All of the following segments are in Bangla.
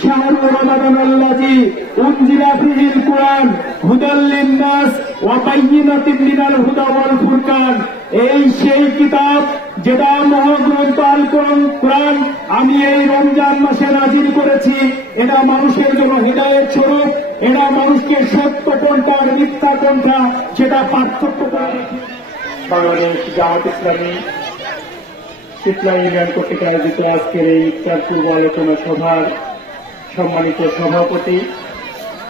শাহরু রমাদানাল্লাযী উনজিলা ফিহিল কুরআন হুদাল লিন্নাস ওয়া বায়্যিনাতিন মিনাল হুদা ওয়াল ফুরকান। এই সেই কিতাব যেটা মহাগ্রন্থ আল কোরআন আমি এই রমজান মাসে নাযিল করেছি। এটা মানুষের জন্য হিদায়াত স্বরূপ। এটা মানুষকে সত্য কোনটা আর মিথ্যা কোনটা সেটা পার্থক্য করে। বাংলাদেশ জামাত ইসলামী শীতলা ইউনিয়ন কর্তৃক আয়োজিত আজকের এই ইফতার পূর্ব আলোচনা সভার সম্মানিত সভাপতি,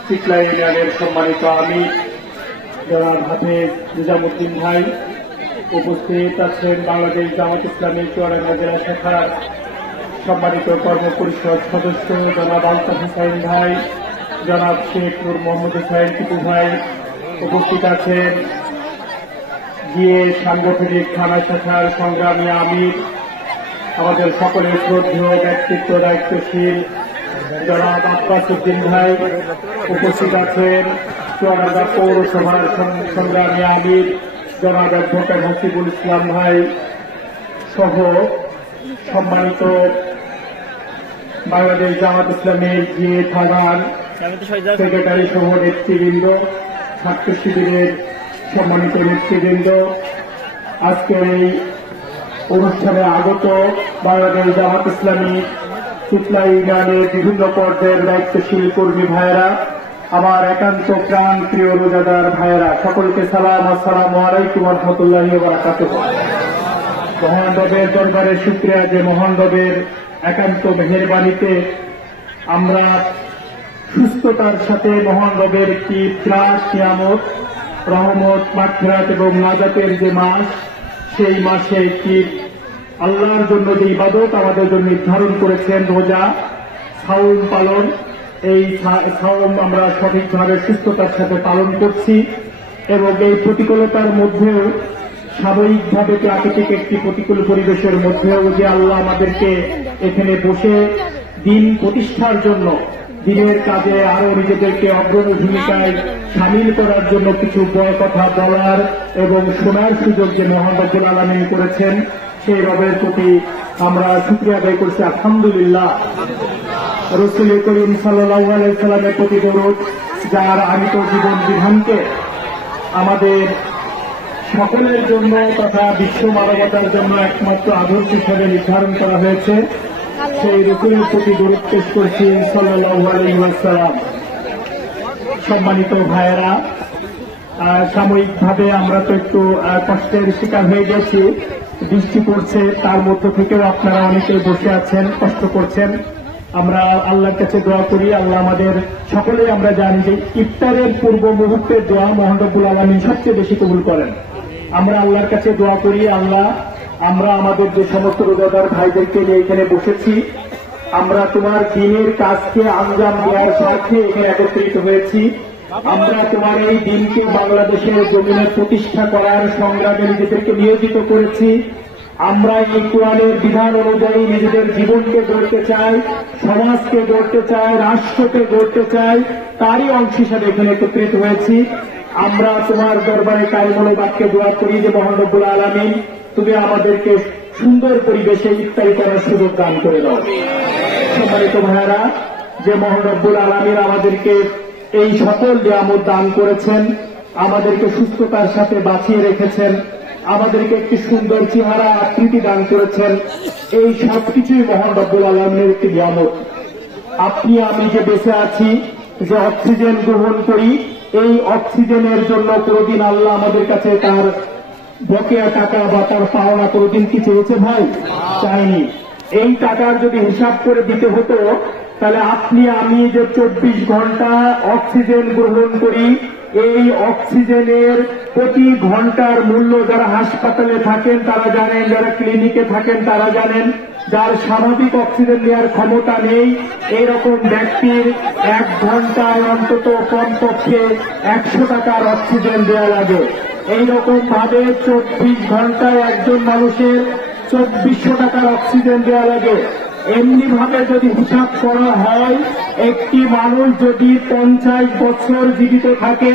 শীতলা ইউনিয়নের সম্মানিত আমির জনাব হাফেজ নিজামুদ্দিন ভাই, উপস্থিত আছেন বাংলাদেশ জামাত ইসলামী চুয়াডাঙ্গা জেলা শাখার সম্মানিত কর্মপরিষদ সদস্য জনাব আলতাফ হোসেন ভাই, জনাব শেখ নূর মোহাম্মদ হোসেন টিপু ভাই, উপস্থিত আছেন গিয়ে সাংগঠনিক থানা শাখার সংগ্রামী আমির, আমাদের সকলের শ্রদ্ধেয় ব্যক্তিত্ব দায়িত্বশীল জনাব আব্বাস উদ্দিন ভাই, উপস্থিত আছেন চুয়াডাঙ্গা পৌরসভার সংগ্রামী আমির জনাব অ্যাডভোকেট হাসিবুল ইসলাম ভাই সহ সম্মানিত বাংলাদেশ জামাত ইসলামের যে থানার সেক্রেটারি সহ নেতৃবৃন্দ, ছাত্র শিবিরের সম্মানিত নেতৃবৃন্দ, আজকের এই অনুষ্ঠানে আগত বাংলাদেশ জামাত ইসলামী শীতলা ইউনিয়নের বিভিন্ন পর্যায়ের দায়িত্বশীল কর্মী ভাইয়েরা, আমার একান্ত প্রাণ প্রিয় রোজাদার ভাইয়েরা, সকলকে সালাম, আসসালামু আলাইকুম ওয়া রাহমাতুল্লাহি ওয়া বারাকাতুহু। মহান রবের দরবারে শুকরিয়া যে মহান রবের একান্ত মেহেরবানিতে আমরা সুস্থতার সাথে মহান রবের একটি ত্রাস, নিয়ামত, রহমত, মাগফিরাত এবং নাজাতের যে মাস, সেই মাসে একটি আল্লাহর জন্য যে ইবাদত আমাদের জন্য নির্ধারণ করেছেন রোজা, সাওম পালন, এই সাওম আমরা সঠিকভাবে সুস্থতার সাথে পালন করছি এবং এই প্রতিকূলতার মধ্যেও স্বাভাবিকভাবে প্রাকৃতিক একটি প্রতিকূল পরিবেশের মধ্যেও যে আল্লাহ আমাদেরকে এখানে বসে দিন প্রতিষ্ঠার জন্য, দিনের কাজে আরো নিজেদেরকে অগ্রণী ভূমিকায় সামিল করার জন্য কিছু বড় কথা বলার এবং শোনার সুযোগ যে মহান রব্বুল আলামিন করেছেন, সেই রবের প্রতি আমরা শুকরিয়া আদায় করছি আলহামদুলিল্লাহ। রাসূল করিম সাল্লাল্লাহু আলাইহি সাল্লামের প্রতি দরুদ, যার আমিত জীবন বিধানকে আমাদের সকলের জন্য তথা বিশ্ব মানবতার জন্য একমাত্র আদর্শ হিসেবে নির্ধারণ করা হয়েছে, সেই রাসূলের প্রতি দরুদ পেশ করছি সাল্লাল্লাহু আলাইহি ওয়াসাল্লাম। সম্মানিত ভাইয়েরা, সাময়িকভাবে আমরা তো একটু কষ্টের শিকার হয়ে গেছি, বৃষ্টি পড়ছে, তার মধ্য থেকেও আপনারা অনেকে বসে আছেন, কষ্ট করছেন। আমরা আল্লাহর কাছে দোয়া করি, আল্লাহ আমাদের সকলেই আমরা জানি যে ইফতারের পূর্ব মুহূর্তের দোয়া মহান রব্বুল আলামিন সবচেয়ে বেশি কবুল করেন। আমরা আল্লাহর কাছে দোয়া করি, আল্লাহ আমরা আমাদের যে সমস্ত রোজাদার ভাইদেরকে নিয়ে এখানে বসেছি, আমরা তোমার দিনের কাজকে আঞ্জাম দেওয়ার স্বার্থে এখানে একত্রিত হয়েছি। আমরা তোমার এই দিনকে বাংলাদেশের জমিনে প্রতিষ্ঠা করার সংগ্রামে নিজেদেরকে নিয়োজিত করেছি। আমরা এই কোরআনের বিধান অনুযায়ী নিজেদের জীবনকে গড়তে চাই, সমাজকে গড়তে চাই, রাষ্ট্রকে গড়তে চাই, তারই অংশ হিসাবে এখানে একত্রিত হয়েছি। আমরা তোমার দরবারে কারিমুল বাক্যে দোয়া করি যে মহান রব্বুল আলামিন তুমি আমাদেরকে সুন্দর পরিবেশে ইফতারি করার সুযোগ দান করে দাও। সম্মানিত ভাইয়েরা, যে মহান রব্বুল আলামিন আমাদেরকে এই সকল নিয়ামত দান করেছেন, আমাদেরকে সুস্থতার সাথে বাঁচিয়ে রেখেছেন, আমাদেরকে একটি সুন্দর চেহারা আকৃতি দান করেছেন, এই সবকিছুই মহান রব্বুল আলামিনের একটি নিয়ামত। আপনি আমি যে বেঁচে আছি, যে অক্সিজেন গ্রহণ করি, এই অক্সিজেনের জন্য কোনদিন আল্লাহ আমাদের কাছে তার বকেয়া টাকা বা তার পাওনা কোনদিন কি চেয়েছে ভাই? চাইনি। এই টাকার যদি হিসাব করে দিতে হতো, তাহলে আপনি আমি যে 24 ঘন্টা অক্সিজেন গ্রহণ করি, এই অক্সিজেনের প্রতি ঘন্টার মূল্য যারা হাসপাতালে থাকেন তারা জানেন, যারা ক্লিনিকে থাকেন তারা জানেন, যার স্বাভাবিক অক্সিজেন নেওয়ার ক্ষমতা নেই, এইরকম ব্যক্তির 1 ঘন্টায় অন্তত কমপক্ষে 100 টাকার অক্সিজেন দেওয়া লাগে। এইরকম ভাবে 24 ঘন্টায় একজন মানুষের 2400 টাকার অক্সিজেন দেওয়া লাগে। এমনি ভাবে যদি হিসাব করা হয়, একটি মানুষ যদি 50 বছর জীবিত থাকে,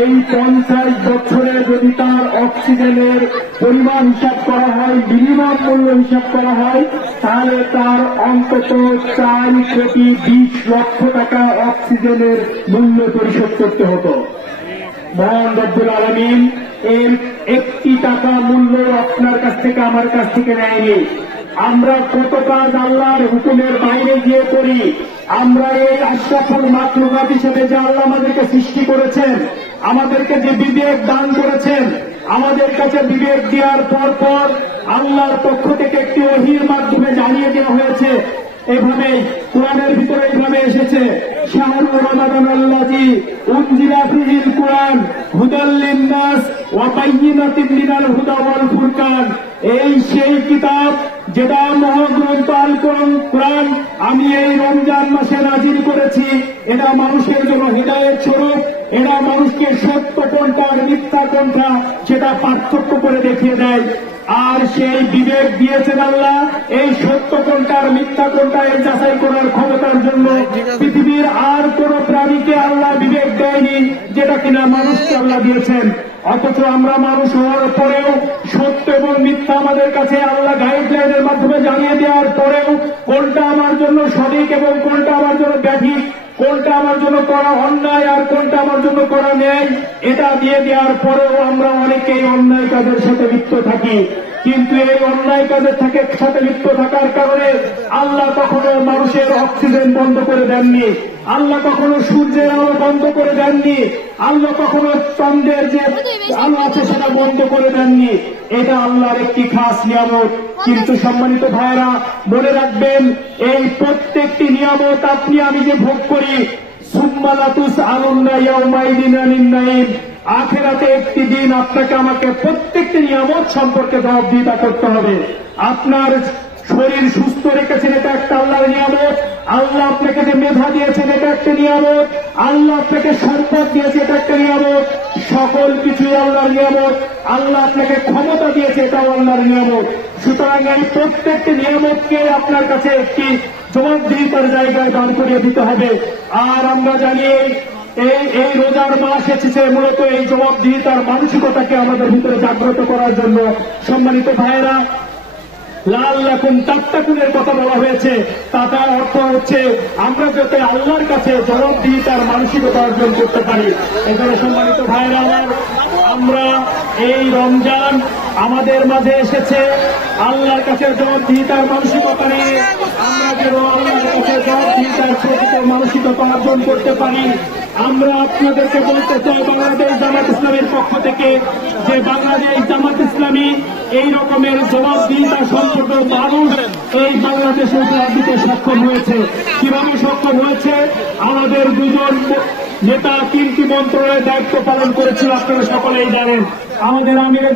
এই 50 বছরে যদি তার অক্সিজেনের পরিমাণ হিসাব করা হয়, মিনিমাম মূল্য হিসাব করা হয়, তাহলে তার অন্তত 4,20,00,000 টাকা অক্সিজেনের মূল্য পরিশোধ করতে হতো। মহান রব্বুল আলামিন এর 1 টাকা মূল্য আপনার কাছ থেকে আমার কাছ থেকে নেয়নি। আমরা কত কাজ আল্লাহর হুকুমের বাইরে গিয়ে করি। আমরা এই আশরাফুল মাখলুকাত হিসেবে যে আল্লাহ আমাদেরকে সৃষ্টি করেছেন, আমাদেরকে যে বিবেক দান করেছেন, আমাদের কাছে বিবেক দেওয়ার পর আল্লাহর পক্ষ থেকে একটি ওহীর মাধ্যমে জানিয়ে দেওয়া হয়েছে। এভাবে কোরআনের ভিতরে এইভাবে এসেছে, শাহরু রমাদানাল্লাযী উনজিলা ফীহিল কুরআন হুদাল লিন-নাস ওয়া বায়্যিনাতিন মিনাল হুদা ওয়াল ফুরকান। এই সেই কিতাব যেটা মহাগ্রন্থ আল কোরআন আমি এই রমজান মাসে নাযিল করেছি। এটা মানুষের জন্য হিদায়াত স্বরূপ। এটা মানুষকে সত্য কোনটা আর মিথ্যা কোনটা সেটা পার্থক্য করে দেখিয়ে দেয়। আর সেই বিবেক দিয়েছেন আল্লাহ এই সত্য কোনটা আর মিথ্যা কোনটা এই যাচাই করার ক্ষমতার জন্য। পৃথিবীর আর কোন প্রাণীকে আল্লাহ বিবেক দেয়নি, যেটা কিনা মানুষকে আল্লাহ দিয়েছেন। অথচ আমরা মানুষ হওয়ার পরেও সত্য এবং মিথ্যা আমাদের কাছে আল্লাহ গাইডলাইনের মাধ্যমে জানিয়ে দেওয়ার পরেও কোনটা আমার জন্য সঠিক এবং কোনটা আমার জন্য ব্যাধিক, কোনটা আমার জন্য করা অন্যায় আর কোনটা আমার জন্য করা ন্যায়, এটা দিয়ে দেওয়ার পরেও আমরা অনেকেই অন্যায় কাজের সাথে লিপ্ত থাকি। কিন্তু এই অন্যায় কাজের সাথে লিপ্ত থাকার কারণে আল্লাহ কখনো মানুষের অক্সিজেন বন্ধ করে দেননি, আল্লাহ কখনো সূর্যের আলো বন্ধ করে দেননি, আল্লাহ কখনো চন্দ্রের যে আলো আছে সেটা বন্ধ করে দেননি। এটা আল্লাহর একটি খাস নিয়ামত। কিন্তু সম্মানিত ভাইরা, মনে রাখবেন এই প্রত্যেকটি নিয়ামত আপনি আমি যে ভোগ করি, সুম্মা লা তুসআলুনা ইয়াওমাইদিন আনিন নাঈম, আখিরাতে একটি দিন আপনাকে আমাকে প্রত্যেকটি নিয়ামত সম্পর্কে জবাবদিহিতা করতে হবে। আপনার শরীর সুস্থ রেখেছেন, এটা একটা আল্লাহর নিয়ামত। আল্লাহ আপনাকে যে মেধা দিয়েছেন, এটা একটা নিয়ামত। আল্লাহ আপনাকে সম্পদ দিয়েছে, এটা একটা নিয়ামত। সকল কিছুই আল্লাহর নিয়ামত। আল্লাহ আপনাকে ক্ষমতা দিয়েছে, এটাও আল্লাহর নিয়ামত। সুতরাং এই প্রত্যেকটি নিয়ামতকে আপনার কাছে একটি জবাবদিহিতার জায়গায় দান করিয়ে দিতে হবে। আর আমরা জানি এই রোজার মাস এসেছে মূলত এই জবাবদিহিতার মানসিকতাকে আমাদের ভিতরে জাগ্রত করার জন্য। সম্মানিত ভাইয়েরা, লাআল্লাকুম তাত্তাকুনের কথা বলা হয়েছে, তার অর্থ হচ্ছে আমরা যাতে আল্লাহর কাছে জবাবদিহিতার মানসিকতা অর্জন করতে পারি। এজন্য সম্মানিত ভাইয়েরা আমার, আমরা এই রমজান আমাদের মাঝে এসেছে আল্লাহর কাছে জবাবদিহিতার মানসিকতা নিয়ে। আমরা যেন আল্লাহর কাছে জবাবদিহিতার প্রকৃত মানসিকতা অর্জন করতে পারি। আমরা আপনাদেরকে বলতে চাই বাংলাদেশ জামাত ইসলামের পক্ষ থেকে যে বাংলাদেশ জামাত ইসলামী এই রকমের জবাবদিহিতা সম্পর্ক মানুষ এই বাংলাদেশে উপহার দিতে সক্ষম হয়েছে। কিভাবে সক্ষম হয়েছে? আমাদের দুজন নেতা 3টি মন্ত্রণালয়ের দায়িত্ব পালন করেছিল, আপনারা সকলেই জানেন। আমাদের আমির